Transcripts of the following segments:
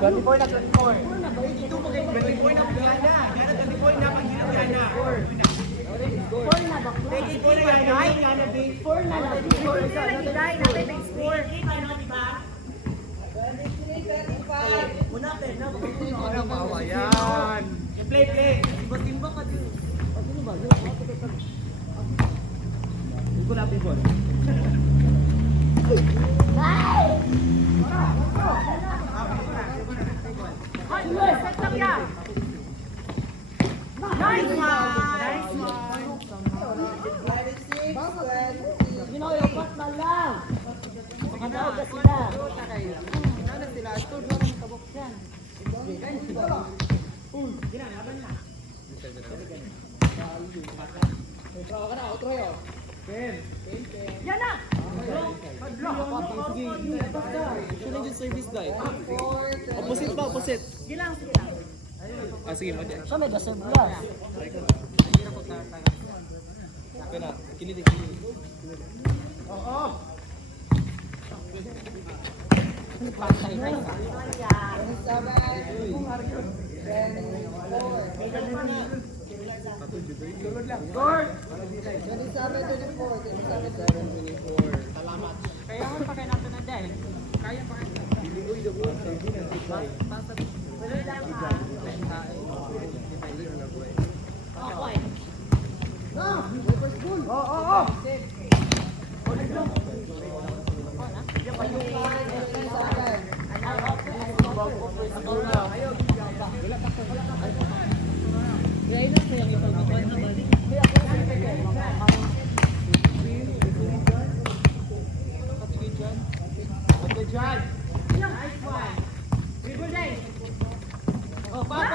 24 na, 24. 24 na, Gana. Gana, 24 na, pag-hirap Gana. 4 na ba? 24 na, Gana, 4 na lang. 4 na lang. Natin may score. Una, pena. Ano ba? Yan. Play. Simba ka din. Ano ba? Hindi ko natin ball. Set up yan. Nice one. Ginawapat na lang. Makanaw ka sila. Yan na! Service guy. Opposite ba? Opposite. Sige lang. Ah, sige, mati. So may gasol plus. Okay na. Kinilig. Pantay na isa. Kaya mo pa kayo natin na dahil. Kaya pa kayo.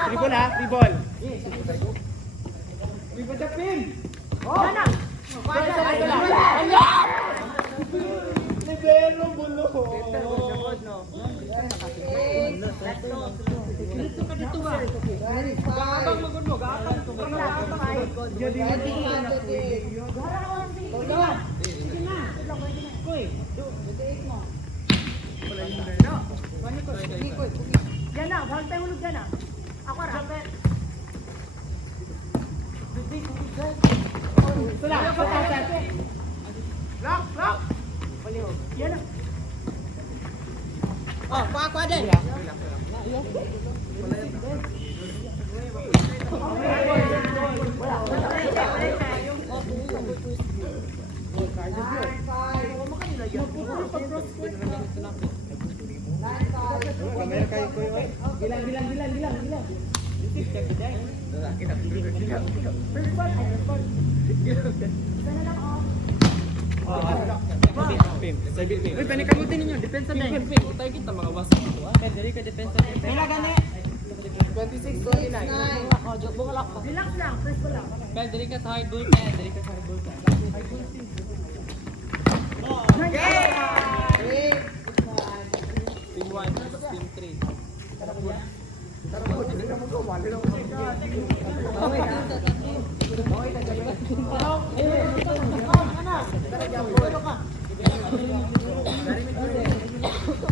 Dribble ha? Dribble. Dribble the pin. Libero bulo. Dito ka dito ba? Gabang magod mo, gabang to. Jadi Yan na, bawal tayo hulog yan na. Ako ra. Lock. Yan na. Oh, kuha din. Kamera kayo ko yun. Gilang. Uy, panikamutin ninyo, depensa na yun. Tayo kita mga wasak. Pwede ka depensa na yun. Pila gani? 26, 29. Relax lang, press ko lang. Pwede ka sa high bull. Pwede ka sa high bull. Team 1, team 3.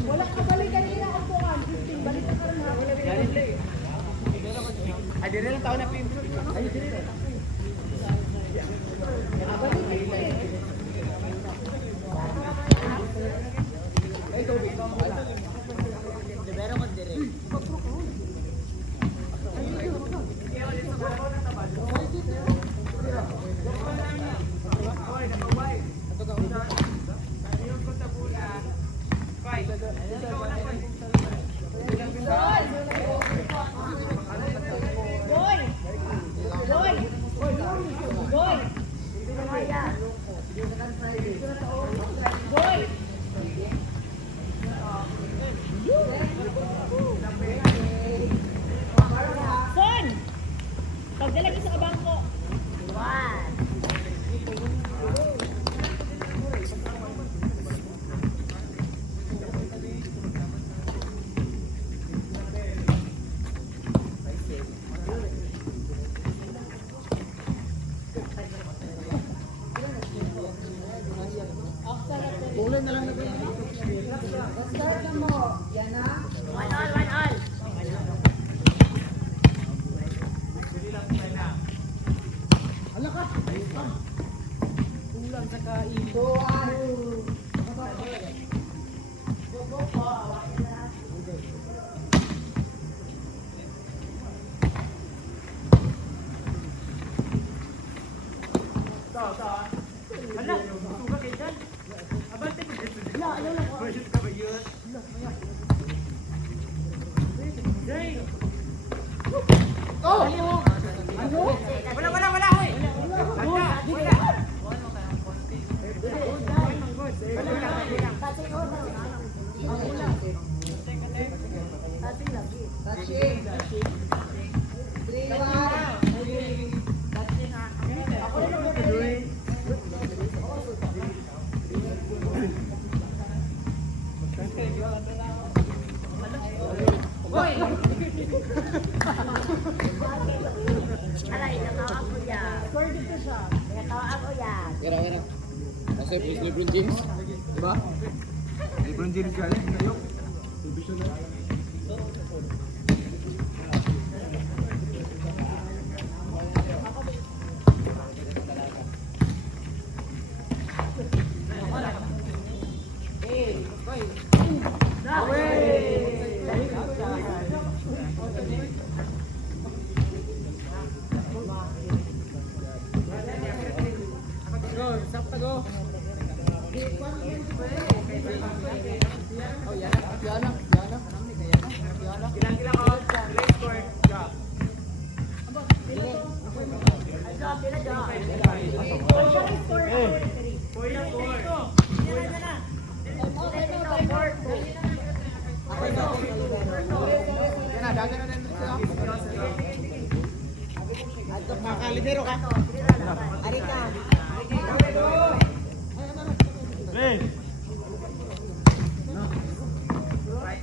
Wala ka balik kanina ang tukan. Balik ka rin ha. Ay, dire lang tao na pin. Ay, dire lang. Libero ko dire. Son! Pagdalagi sa kabangko. Kulay na lang na. One all. Hala, suka kayo dyan. Abante ko dyan. Budget ka ba yun? Jay! Oh! Wala, hoy! Wala! Alay, natawa ko yan. Score dito siya. Natawa ko yan. Kira. Kasi please LeBron James. Diba? LeBron James galing. Ayok. Division na. Makalibero ka? Arika. Hey! Ay,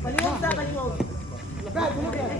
Paliwog sa paliwog. Brad, bulog yan.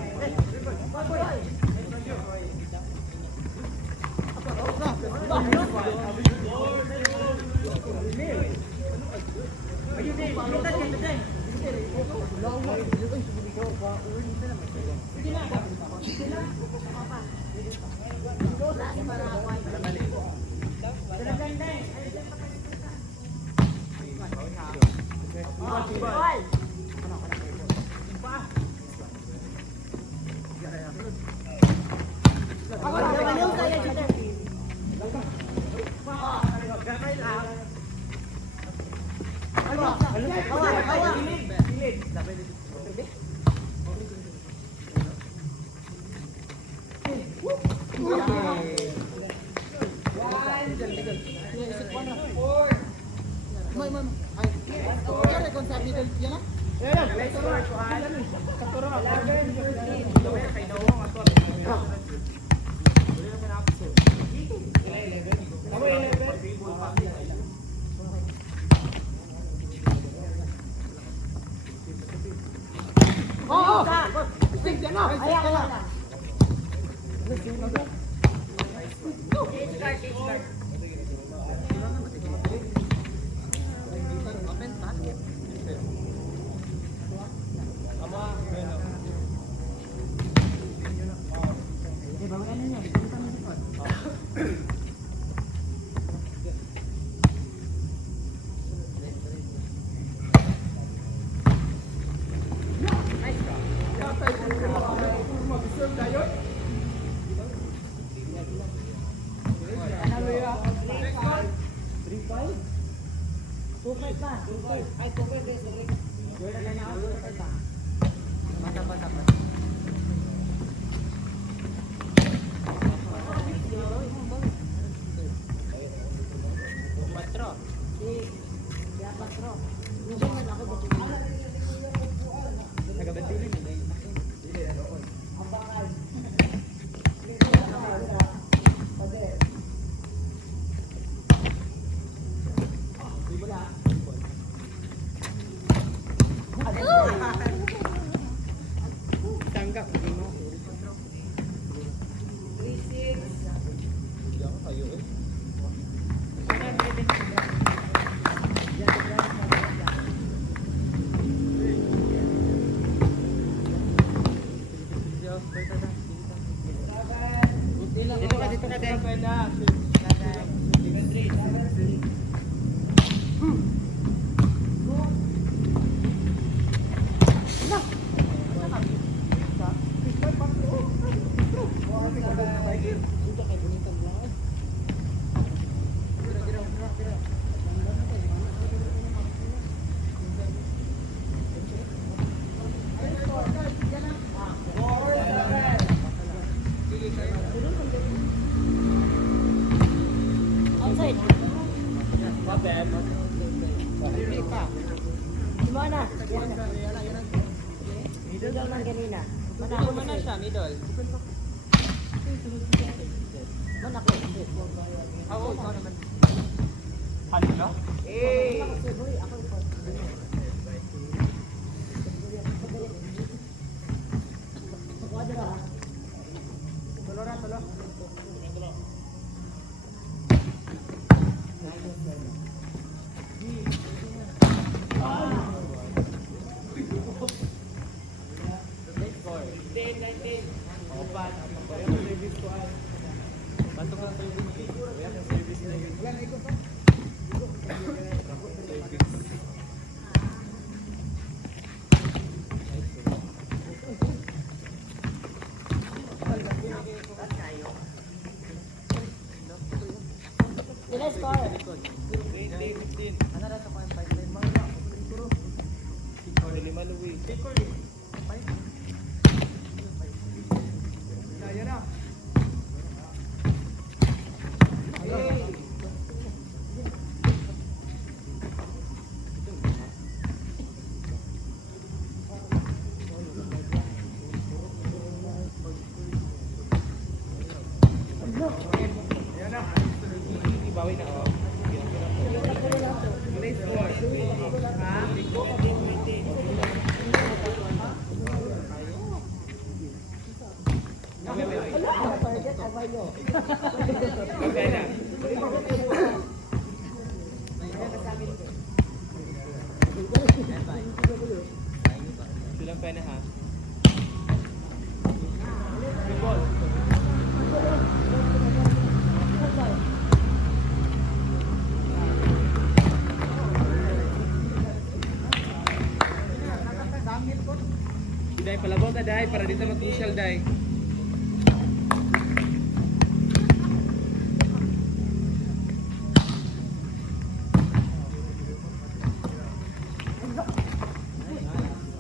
Target, abay nyo. Magkaya. Bilang pena ha. Ball. Day palabot na day para dito mag-social day.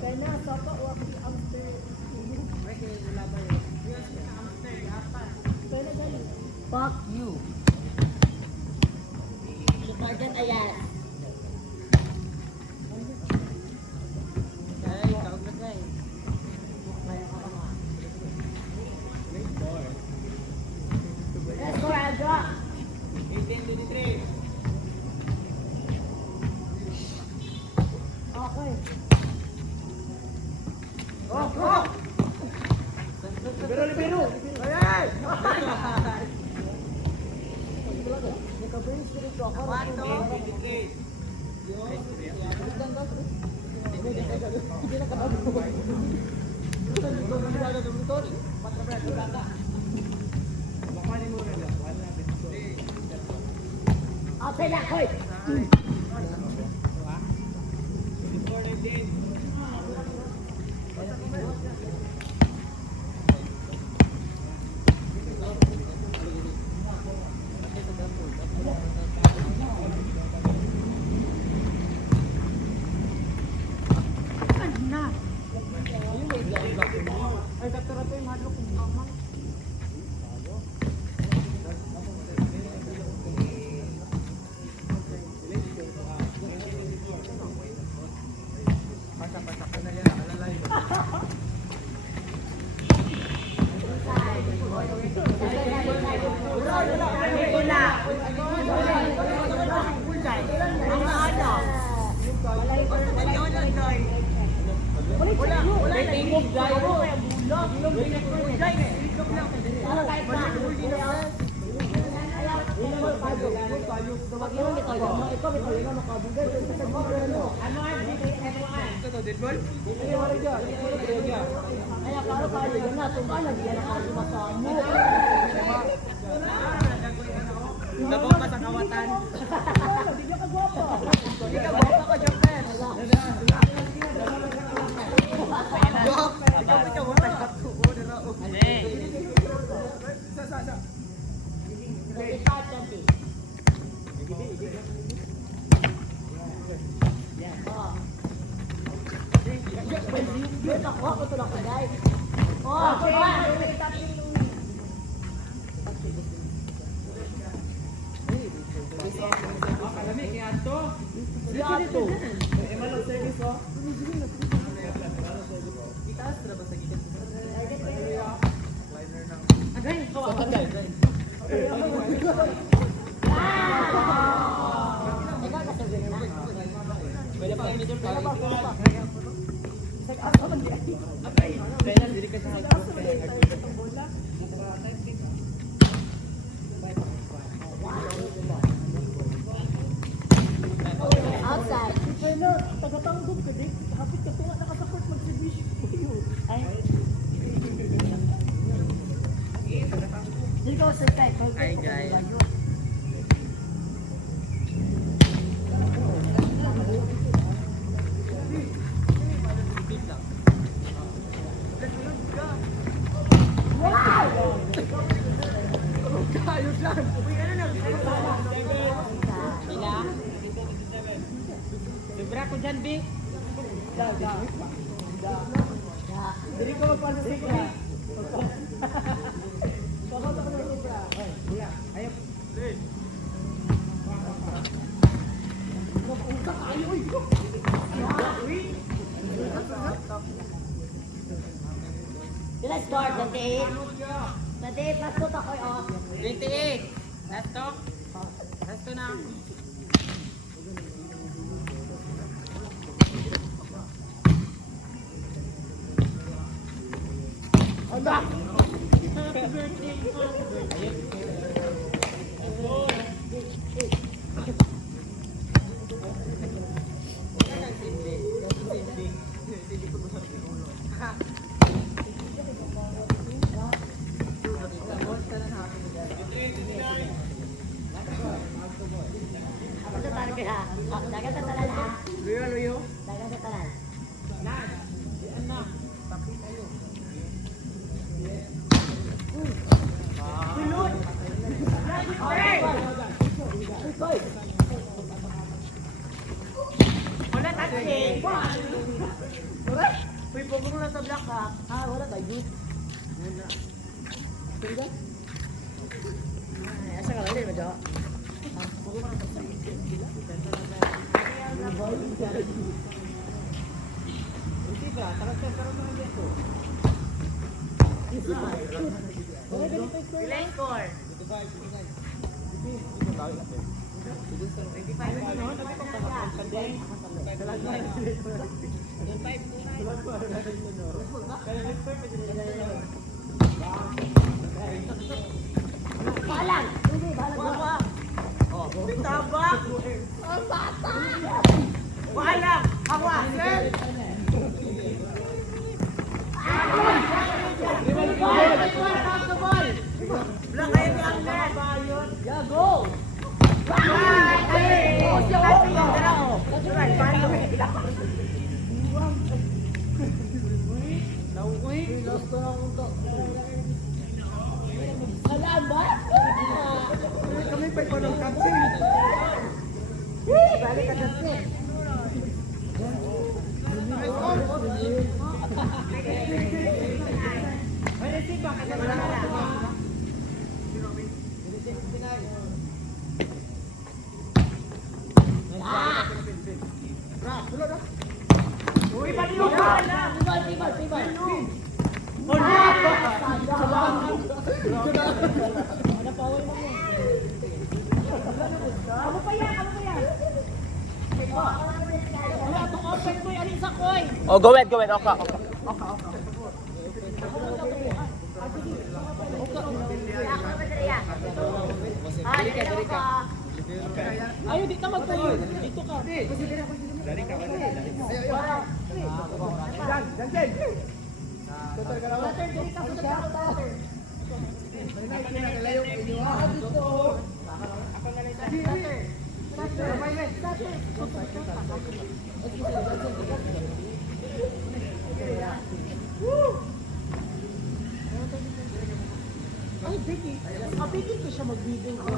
Kaya na, sapa, waki, amster. Fuck you. Si Target, ayan. Let's go, Andra. 18-23. Okay. Libero! Naka-brain spirit ko ako. Okay na, hoy! Ay, kaptura to yung madlo kung mamang. Kaya klaro kayo yun na, tumala, di na kayo masamu. Dabog pa sa kawatan. Di ka kagwapa. Hindi ka guwapo ka, Joker. Kalamig, kaya ito. Yato. Itaas na ba sa gilid? Agay, kawawa. Ikaw kasabihin na. Pwede pa kami doon. Agay. Kaya dili ka sa hagos. Outside. Pero, taga-tanggol ka din. Hapit ka tunga nakasaport mag-service ko yun. Ay. Dito ko sir kay. Hi, guys. Sobra ko dyan, Bing. Dili ko magpano sa ikaw. Let's start, 28. 28, mas tutok ko off. 28. Last to. Last to na. Anda! Happy birthday. Ako sa talan ka ha. Dagat sa talan ha. Luyo. Dagat sa talan. Wala taxi. Uy, pugong lang sa black ha. Ah, wala ba yun? Asa ka lali, madyo? Ilang score? Balang! Hindi, balang. Tabak! Ang bata! Wala! Hawakan! Black ay ang net! Yeah, go! Salamat! Kami pa ito ng kapsin. Balik ka kasi. Uy, panilugan na! Tibal. Kamu pa yan. Wala itong open ko yan sa koy. Oh, go ahead. Okay. Ayaw, di ka magtuloy. Dito ka. Ay, Vicky. Kapitin ko siya mag-video ko.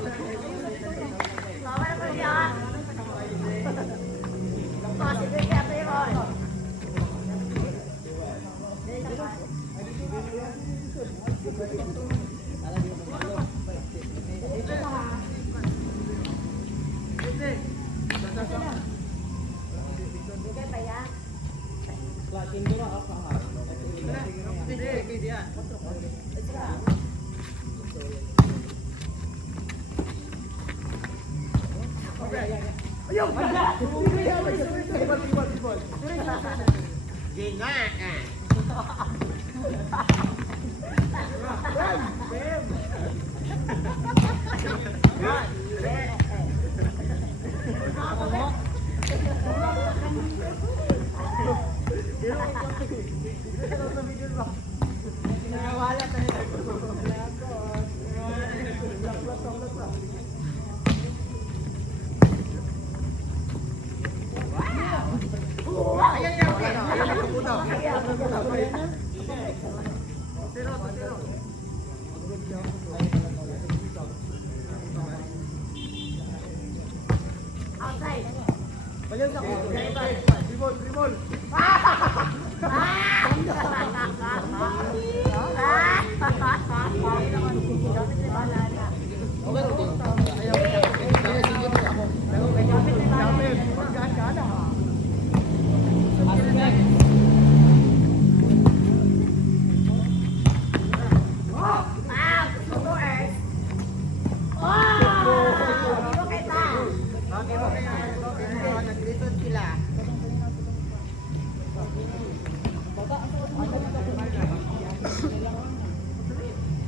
Naglisod sila.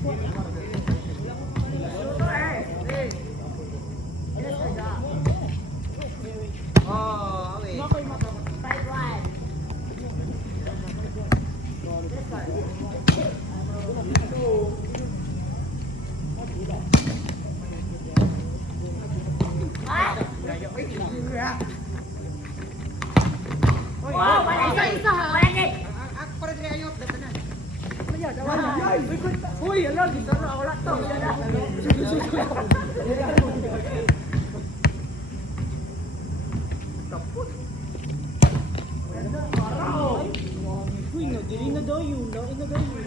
Oh, okay. 5-1. This one. Ah! Wow, wala isa. Wala din. Ako pa rin ayaw. Dito na. Uy, alam, dito na ako lang to. Uy, no, dili na daw yun. No, ina daw yun.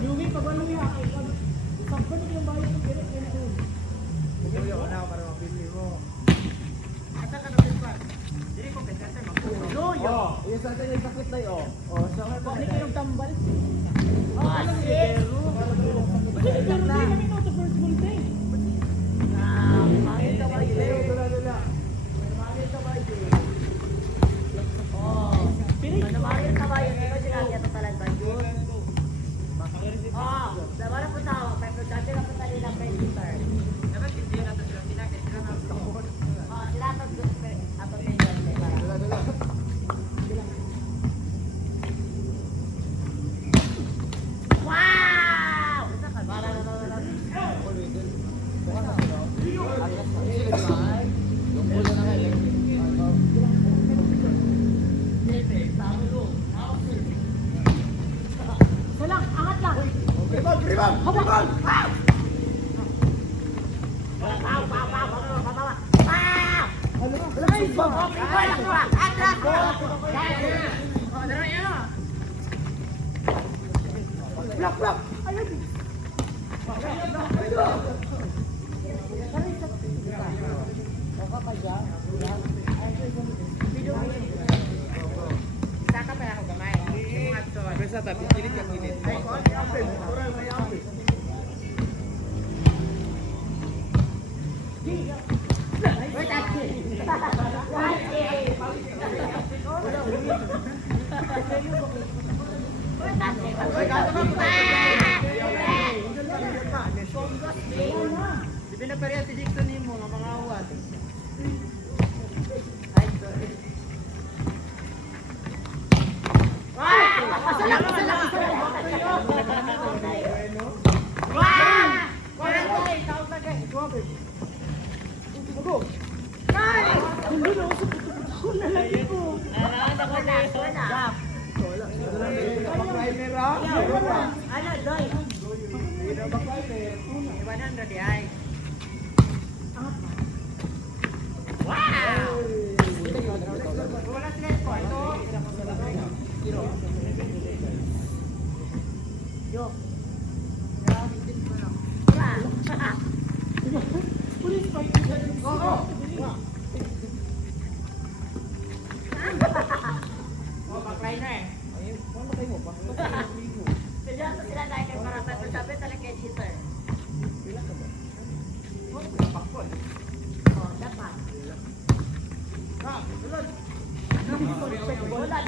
Yumi, pabalo niya. Sakto na yung bahay ng direct and soon. Bakit kayong tambal? Oh, shit. Pero di namin know the first goal day. Bakit ka ba yun? Oh. Ano bakit ka ba yun? Ikaw sinabi ito talaga yun. Oh, sama na po tao. May pagkati na po tayo ng register. Dapat hindi na ito sila. Sila na ito. Oh, sila ito ato register. Wow! Salang, angat lang. Saka pa ako gamay. Yung ato. Basta tapi kilit yung kilit. Pinapariya si Dixon mo nga mga awan. Ano, Doy? 100 ay. Wow! Wala sila ko. Ito. Oh, baklay na eh. Seryoso sila dahil kay para sa sabi talaga kay cheater. Oh, dapat. Wala.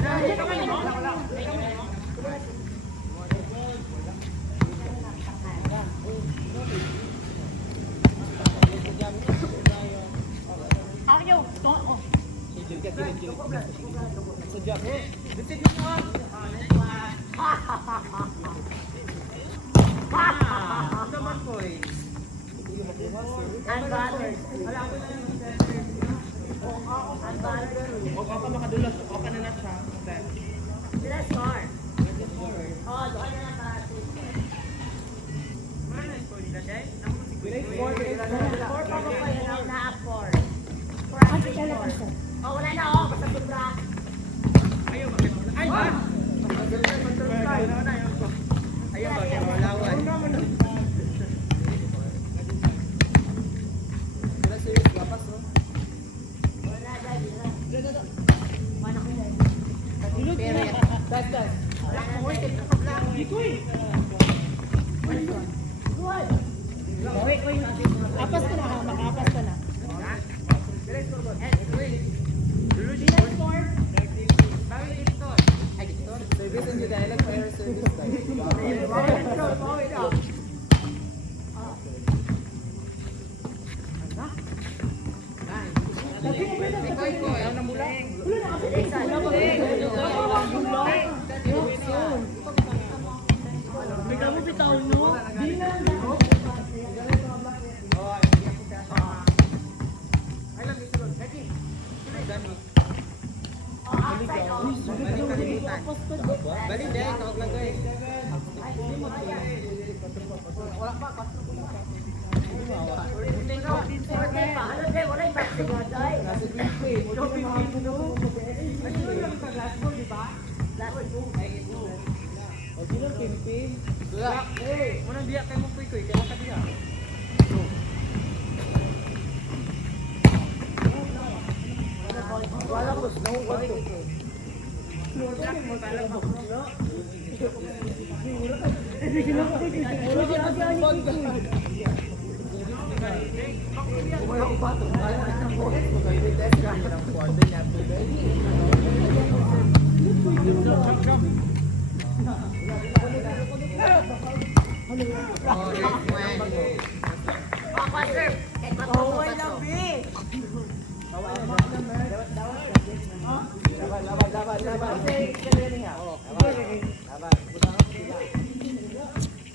Ayaw. Oh. Bisit mo mo. Naman ko eh. Unbothered. Unbothered. O ka makadulas. O ka na na siya. Sila score. Oh, doon na lang para sa Mana na score nila dahil? Four pa ko pa yun ang na-4. 4. Oh, wala na oh. Basta sobra. Ayaw ba? Ay ba? Ayaw ba? Kaya walawan. Lagi mo pwede. Ayaw ng bulang. Wala na kasi. Bigla mo bitaw no? Di na. Balik deh, tawag lang guys. Ano dyan? Wala yung plastic mo dyan. Unang biyak kayo mo kuy kaya ka diya. Wala ko snow water.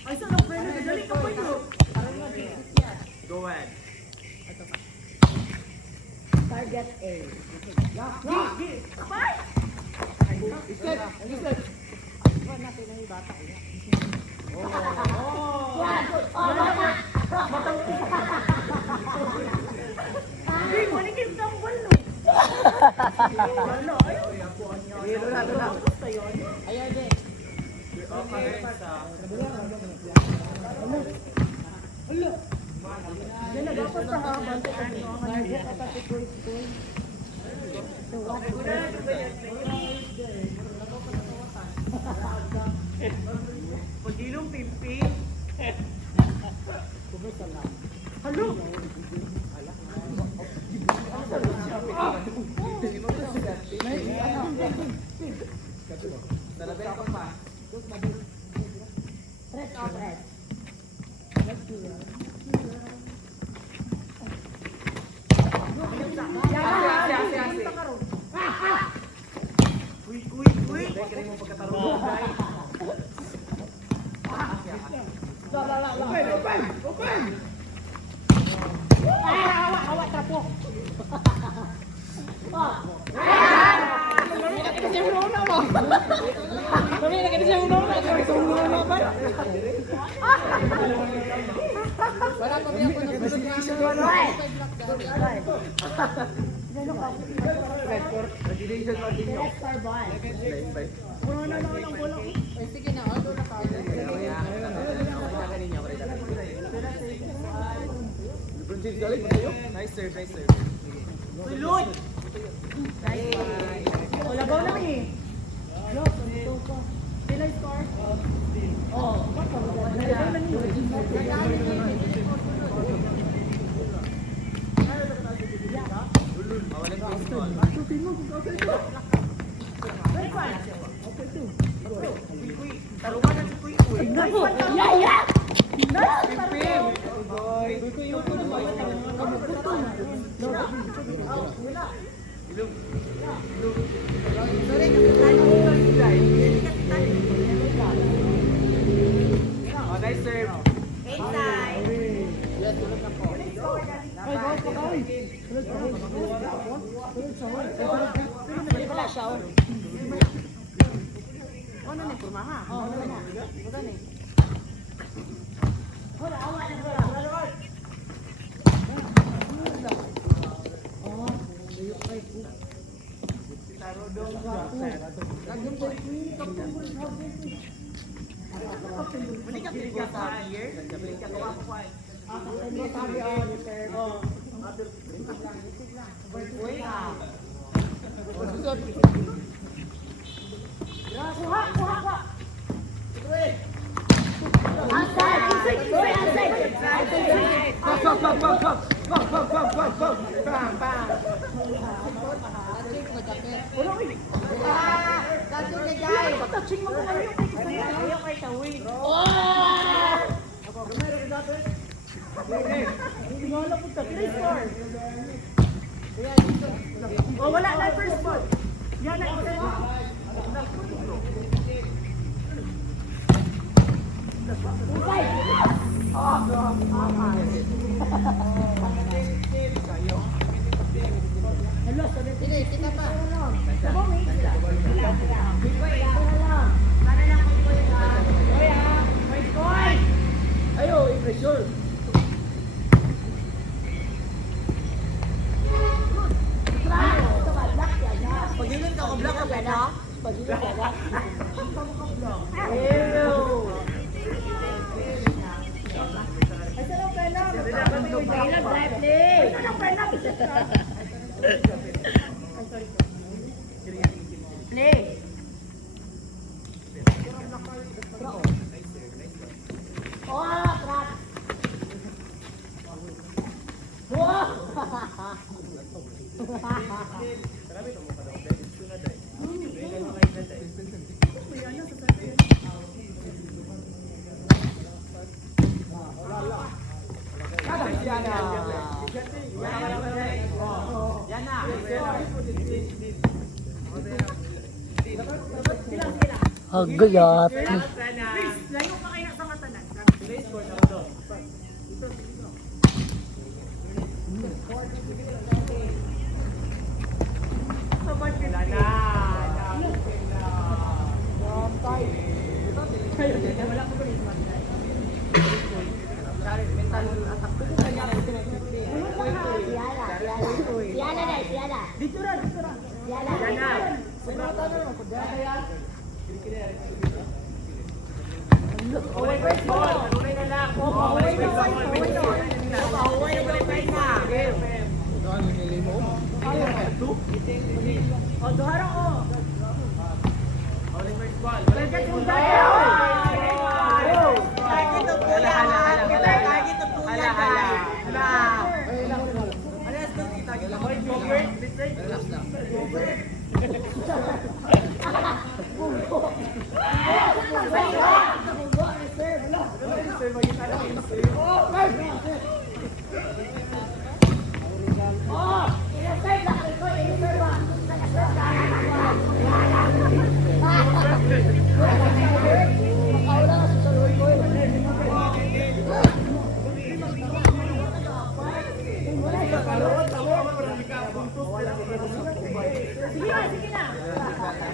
Ay, saan ang pwede? Dali ka pa yun. Go ahead. Target A. Ay, maligim ng balo. Ayaw din. Okay, sa Dala, dapat sa habang. Pagilong pimpi. Halo? Dalabel ko pa. Press o press. Wala pa biyak ko na sige na, auto na ka. Nice serve, nice serve. Sulod! Wala ba na eh? Sila yung score? Oo. Mawalan ko yung ball. Oh, nice serve. Touching mo naman yung ayaw kay Tawi. Hindi mo alam kung tapos score. Oh, wala na first ball. Yan na isa. Hello, sabi ko. Sige, kita pa. Ayo, i-pressure. Pag-unit ka, kabla ka ba na? Pag-unit ka na. Play. Yan na. Hagayat. Layo pa kayo sa matanan. Dito ra.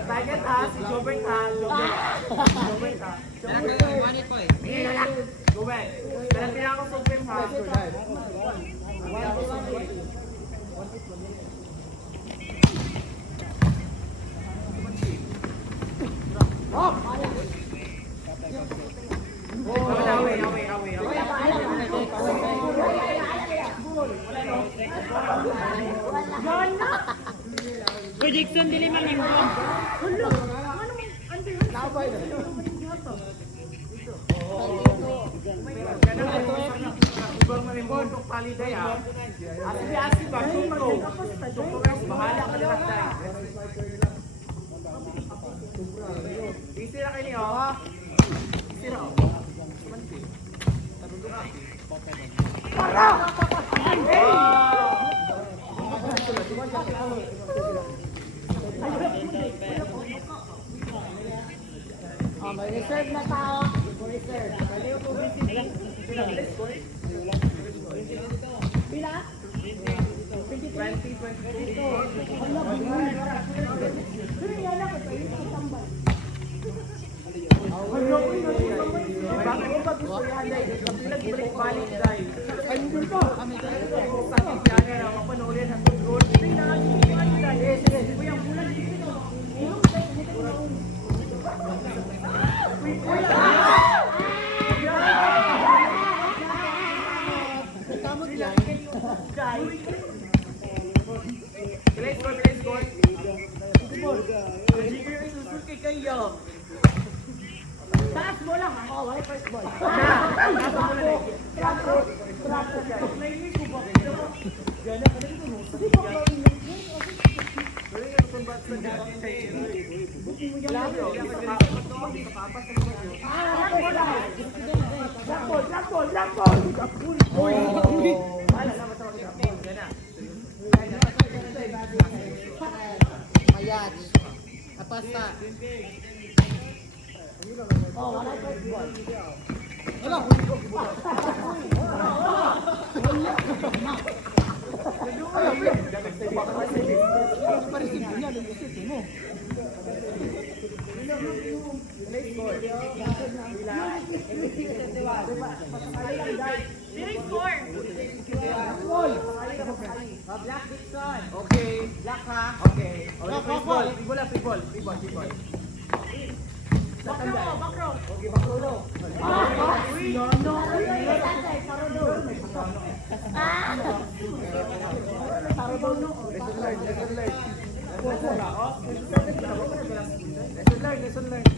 Target ha, si Jobert ha. Jobert ha. Jobert. Pero pinaka ko sa ha. Prediction dili man yung ball. Hello. Ano man under? Labay na. Ibang manimbon kung paliday ha. Asi ba dito? Bahala ka lang dai. Isira kayo niyo. Isira. Para! May reserve na tao. Reserve. Pila? 5 Ayan. Apasta. Oh, wala first ball. Okay. Black ha? Okay. Okay, free ball. Free ball, free ball. Free ball, free ball. Okay, bakro. Lesson learned.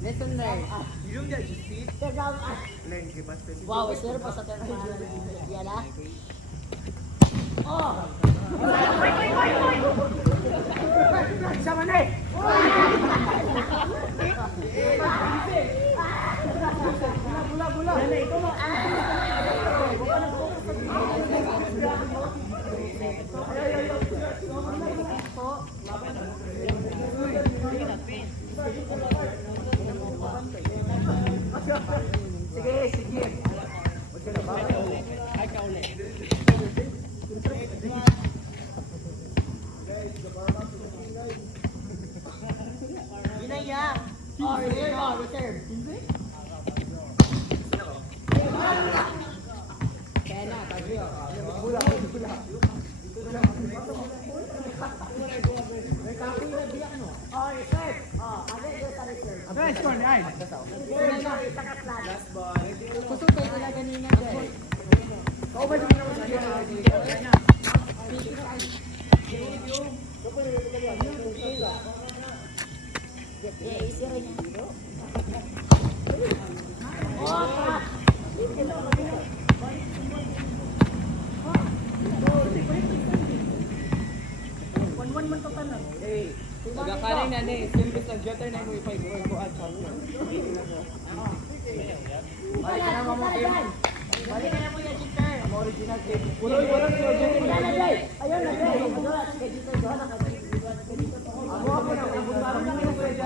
Lesson learned. You don't get to see. Learn, okay, basketball. Wow, sir, pa sa terno. Yan ah. Oh! Sama na eh. Bula. Sige. Huwag ka na ba? Ginaya. Oh, reserve. Kena, tagyo. Bula. Oh, reserve. Oh, ano yung sa reserve? Ano yung score ni Ay? Last ball. Kusog kayo sila ganina guys. Kauban yung naman sa Yeah, easy rin yan. Oh, trap. Nagkakaring na ni. Silbis ang jetter na yung ipay ko at sa Balik ka na mo yan. Balik ka na mo yan, Jitter. original game. Wala si Ojen. Ayun na, Jay. Ayun na, Jay. Kay Jitter, doon na kay Jitter. Ako na, abot na yung pwede.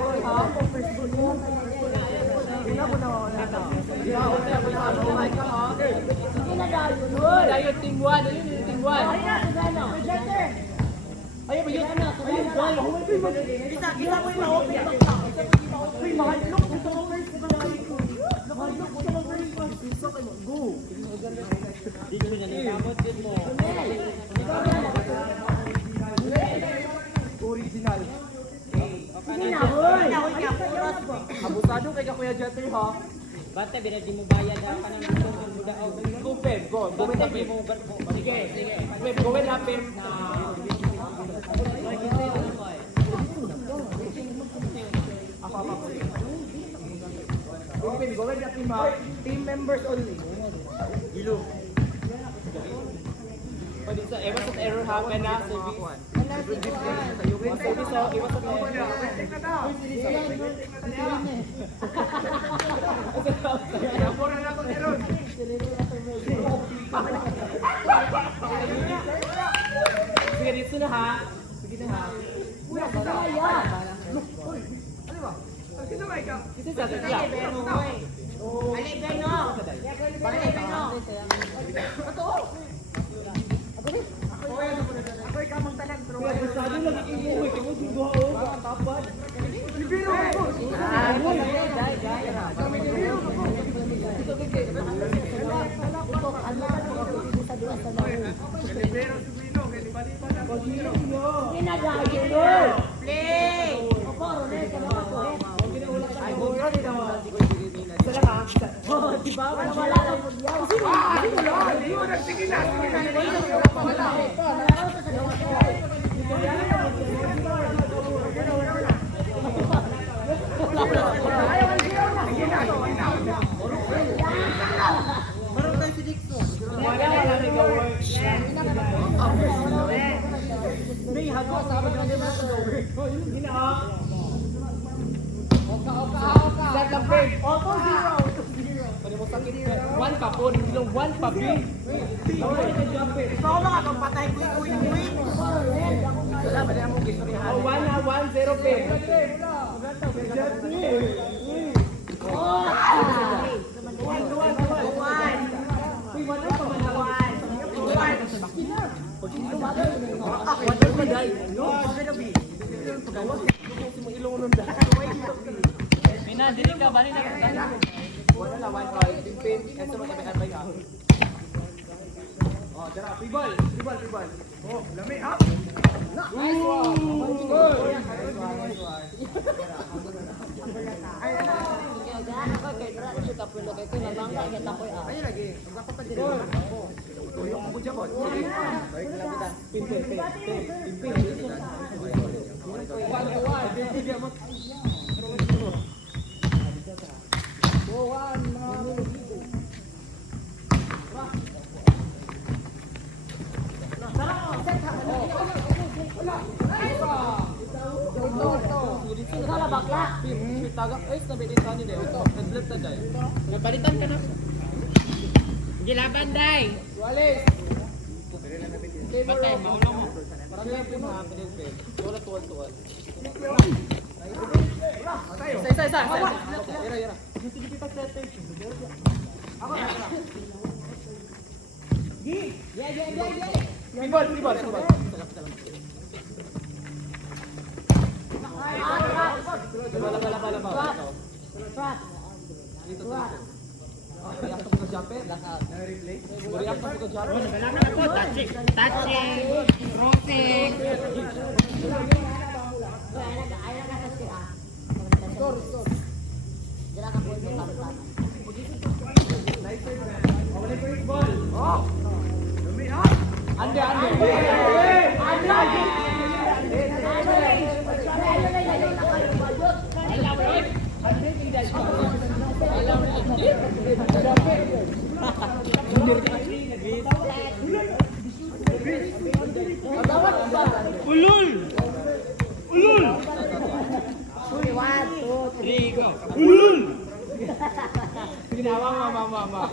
Hindi na po na. Sige na daw yun. Tayo team 1. Ayun yung team 1. Ay na, Sugano. Jitter. Ayun ba yun? Kita mo yung ma-open back ka. Uy, mahal look. Ito mo first. Mahal look. Ito mo first. Go. Dito niya nagamot din mo. Original. Sige na, hoy. Abusado kay Kuya Jeter ha. Bate, binadi mo bayad na ka ng muda o Open, go. Gawin na pim. Sige. Wait, gawin na pim. Open, gawin na pim ha. Team members only. Ilo. Pwede sa ewan sa error happen na service. Service o, iwas sa Sige, dito na ha. Sige na ha. Kasi sa sasya. Abusado lang iuwi. Kaya mo duha o. Tapad. Wala na nag-work. May hago sa amin na naman sa work. Set lang pin. Auto zero. Pwede mo sakit. 1 pa po. Ilong 1 pa pin. Ikaw mga kapatay ko yung win. Oh, 1-0 pin. Mina, dili ka bali na. Wala na, 1 pin. Kasi magkabihan ba yun? Oh, tara, pibol. Oh, lami, up. Nice one. Ay, lagi. Magkako pa din. Tuyok mo dyan po. Tagak ay sa bitin ka ni Deo. Nag-flip ta dai. Nagpalitan ka na. Gilaban dai. Walis. Patay maulong mo. Parang yan po mga pinil. Wala tuwal. Isa. Yara. Pibol. Bala. Dito. React ko sa jumper. React ko sa jumper. Touching. Crossing. Ulul. Ulul. Ginawa mama.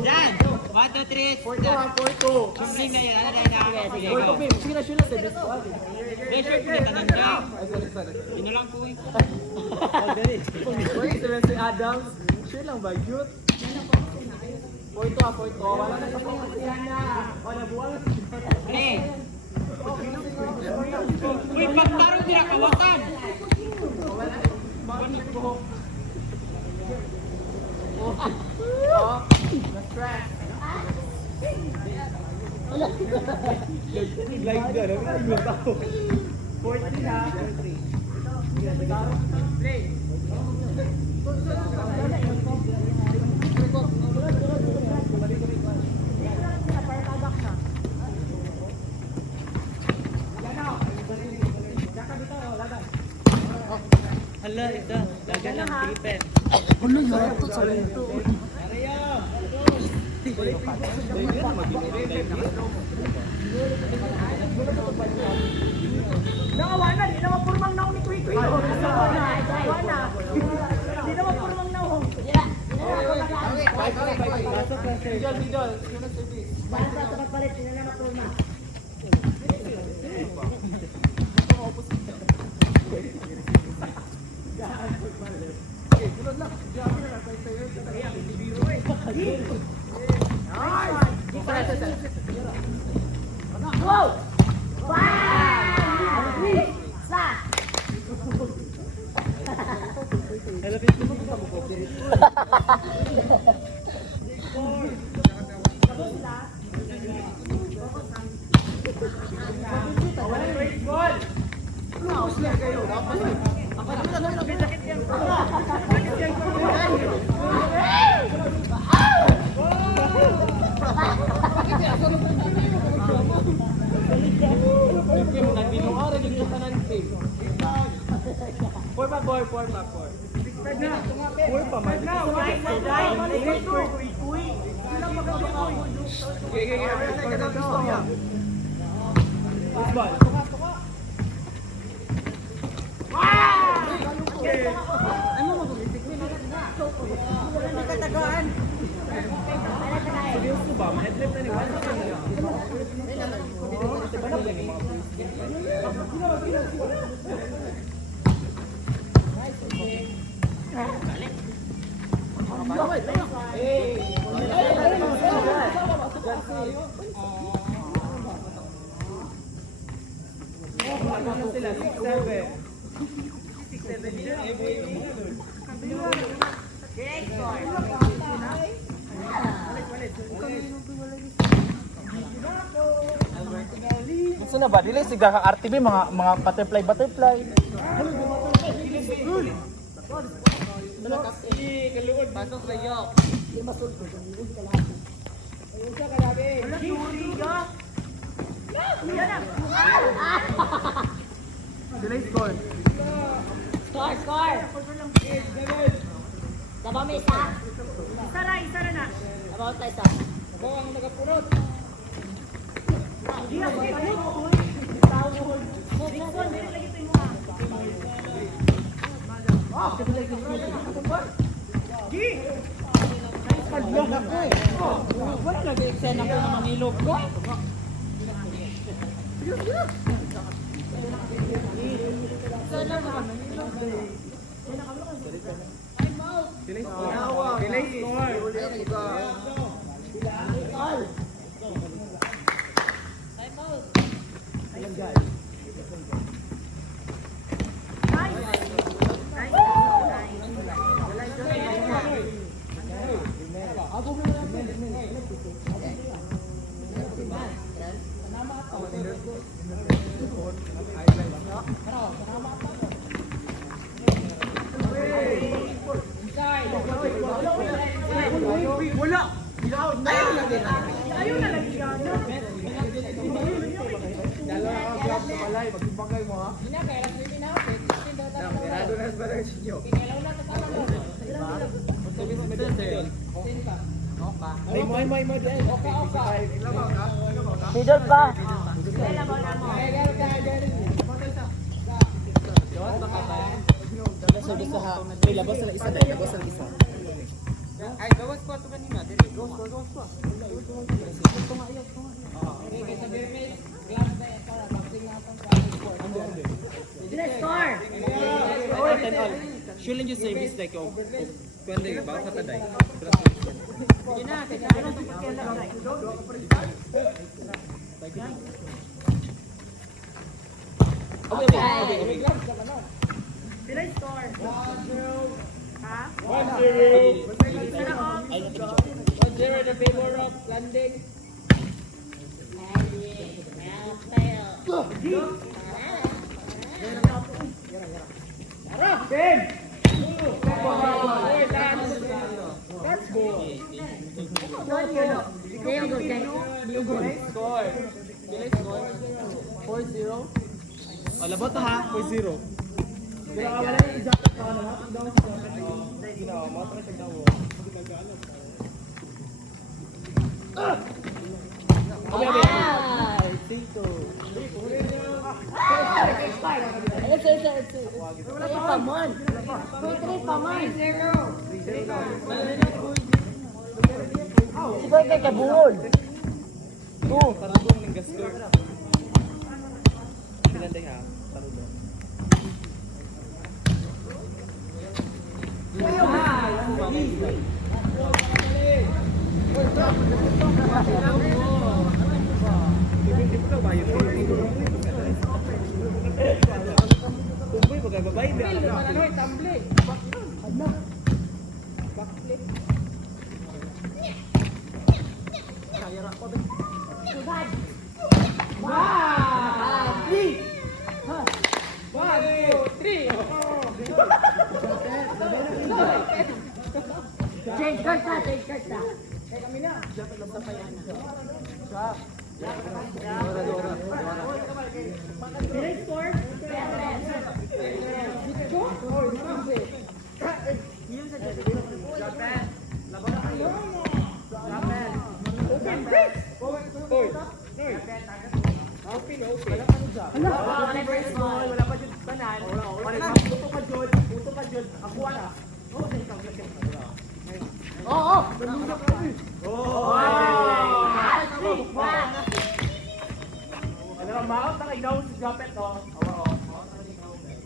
Yan. 1, 2, 3. 4-2. Chumbling na yan. Ano na yan? Sige, go. Sige na, shula sa best one. Pressure ko kita nandiyan. Sorry. Ino lang po eh. Uy, si Adams. Sure lang ba? Cute. 4-2. Wala na sa pangkasihan na. Nabuwal. Eh. Uy, pagtarong pinakawakan. Bakit ko? Na-stress. Live na, nag-iigot ako. 40 na. 43. Play. Hala, isa. Dagan lang, tipen. Nakawana, di naman purmang naong ni Kuy. Nakawana. Di naman purmang naong. Middle. Para sa pagpalit, di na naman purmang. Wow! Gusto na ba? Dili siga ka RTB mga butterfly. Pasok sa iyo. Score! Diba may isa? Isa na. About tayo isa. Wala nag-eksena ko na manilog ko. Middle pa. May labas na isa dahil labas na isa. Ay, gawas ko ito kanina. Gawas ko. Score! Shouldn't you say this like when they bow ka taday? Pilay score. 1-0 in favor of landing. Score. Pilay score. 4-0. Labot ha, 4-0. Ikaw kay kabungol. Parang kung ning score. Pinanday ha. Tarudo. Tumboy magagabay ba? Take card na. Pilay score. Wala pa dyan banan. Puto ka dyan. Ako wala. Pero maot na ikaw si Japet oh.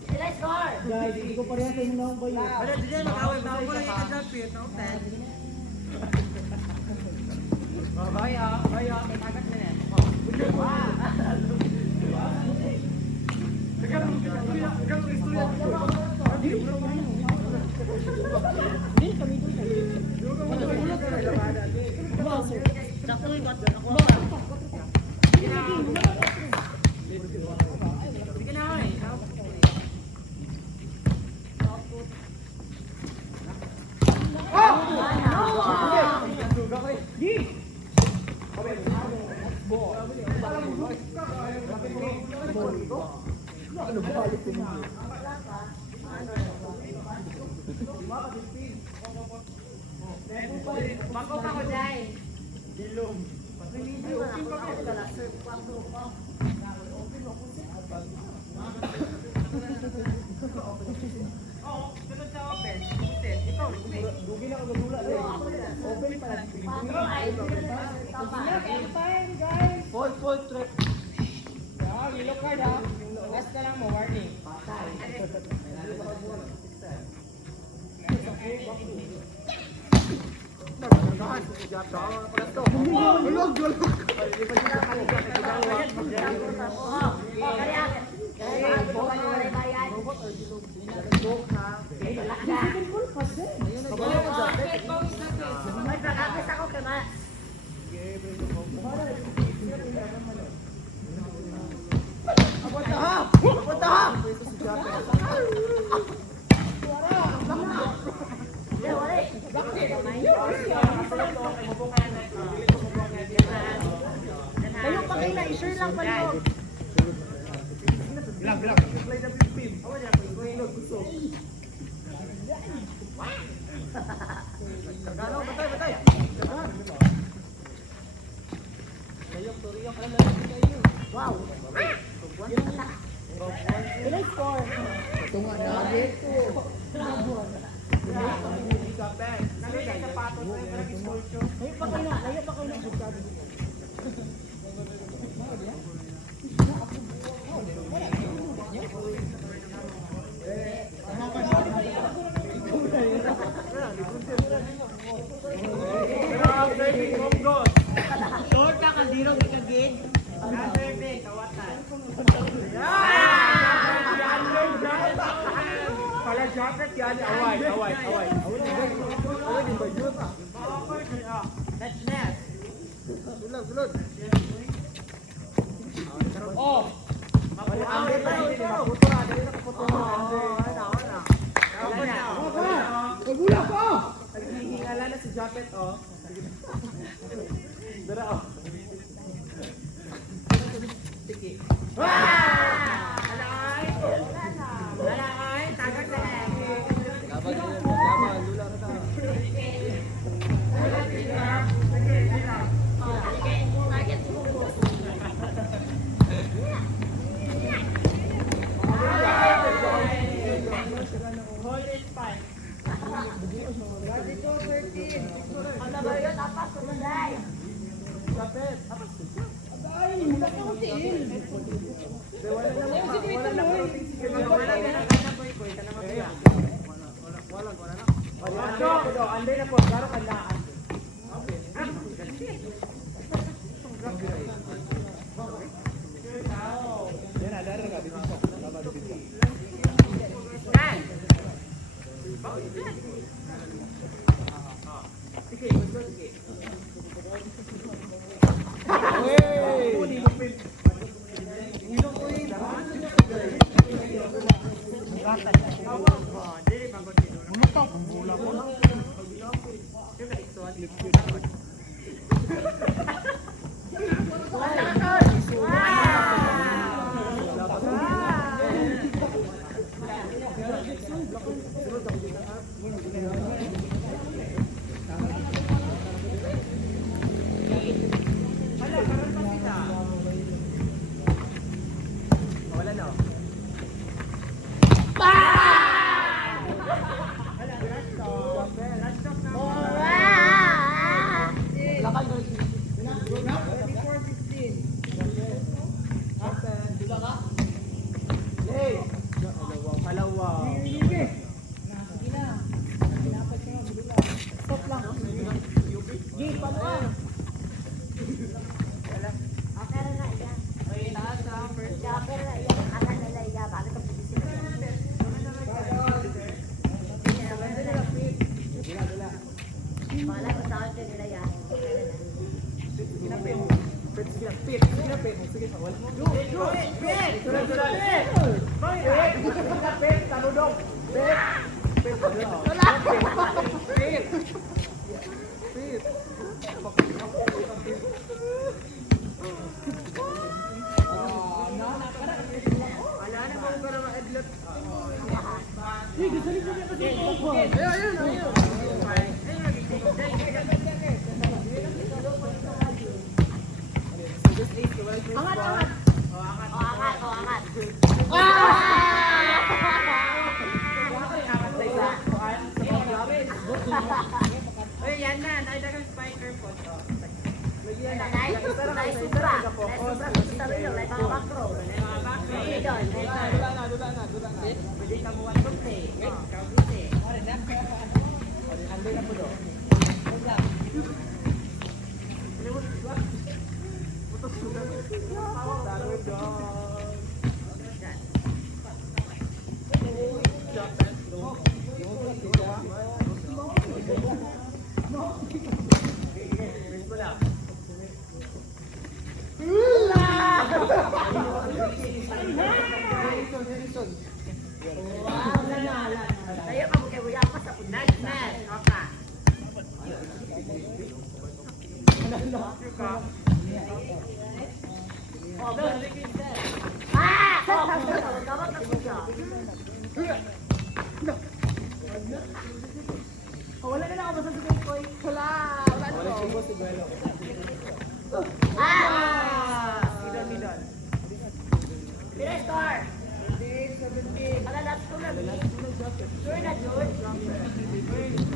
Sila score! Guys, hindi ko pareha sa inyo na ba yun? Pero di dyan, mag-away mo sa isa ka. Baya, may tagat na yan. Bangko ka ko dyan. Full trip. Yellow card ha. Last na lang mo, warning. Kayo pa kayo na, i-sure lang pala. Wow. Ilang score? Layo pa kayo na. Lord ka, kaldirong ikagid. Pala Japet yan, away. That's next. Oh! Naghihingalan na si Japet oh. Dara oh. Lalakay, tagat na lang. Hold it fine. Ano ba yun? Tapas ko na dahil. Japet. Anday na po, garo ka na. Angat, angat. Oh, angat. Uy, yan na. Naidagang spiker po. Nice sobra. Sabi nyo, may mga macro. Yun. Pwede ka buwan to eh. Kabuti. Tayo ka mo kay Buya pa sa Nice man. Oka. Gawag na po siya. Wala na ako masasabihin ko. Wala Midon. Pira star. Ala, last ko na. Sure na, Jun.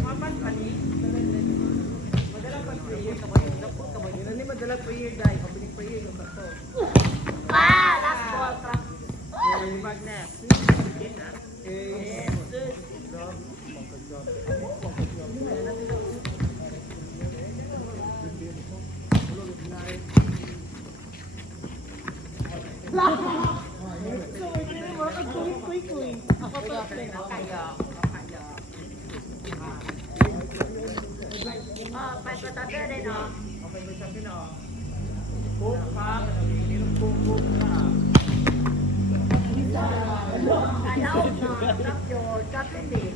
Maman pa ni. Madalang pa prayer ka ba? Dapat ka ba? Hindi madalang prayer dahil. Pabiling prayer yung bato. Last ball, trap. Bag na. Five pa tayo din, no? Okay, may sabi na. Ayaw na. Trap yun. Trap yun din.